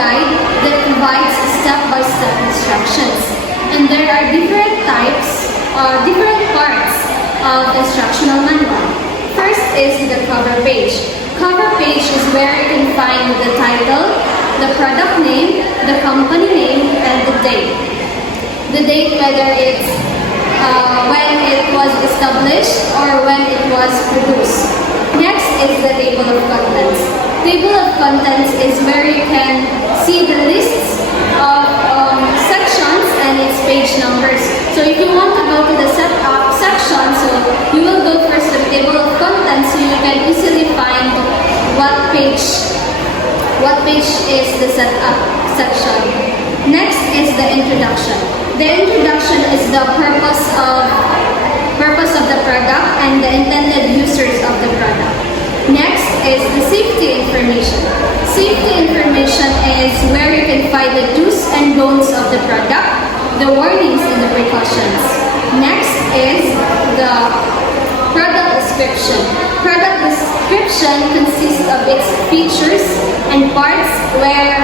guide that provides step-by-step instructions. And there are different types, different parts of the instructional manual. First is the cover page. Cover page is where you can find the title, the product name, the company name, and the date. The date, whether it's when it was established or when it was produced. Next is the table of contents. Table of contents is where you can see the lists of sections and its page numbers. So if you want to go to the setup section, so you will go first to the table of contents so you can easily find what page is the setup section. Next is the introduction. The introduction is the purpose of the product and the intended users of the product. Next is the safety information. Safety information is where you can find the do's and don'ts of the product, the warnings and the precautions. Next is the product description. Product description consists of its features and parts, where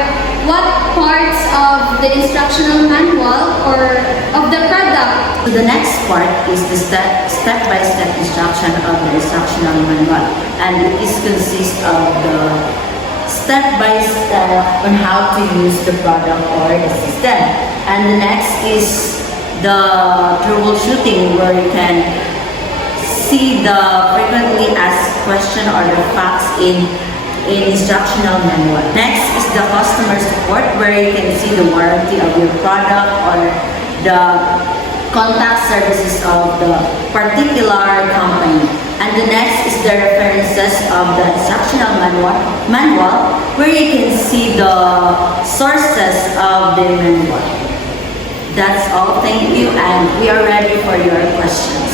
what parts of the instructional manual or of the product. So the next part is the step-by-step instruction of the instructional manual, and it consists of the step-by-step on how to use the product or the system. And the next is the troubleshooting, where you can see the frequently asked question or the facts in instructional manual. Next is the customer support, where you can see the warranty of your product or the contact services of the particular company. And the next is the references of the instructional manual, where you can see the sources of the manual. That's all. Thank you, and we are ready for your questions.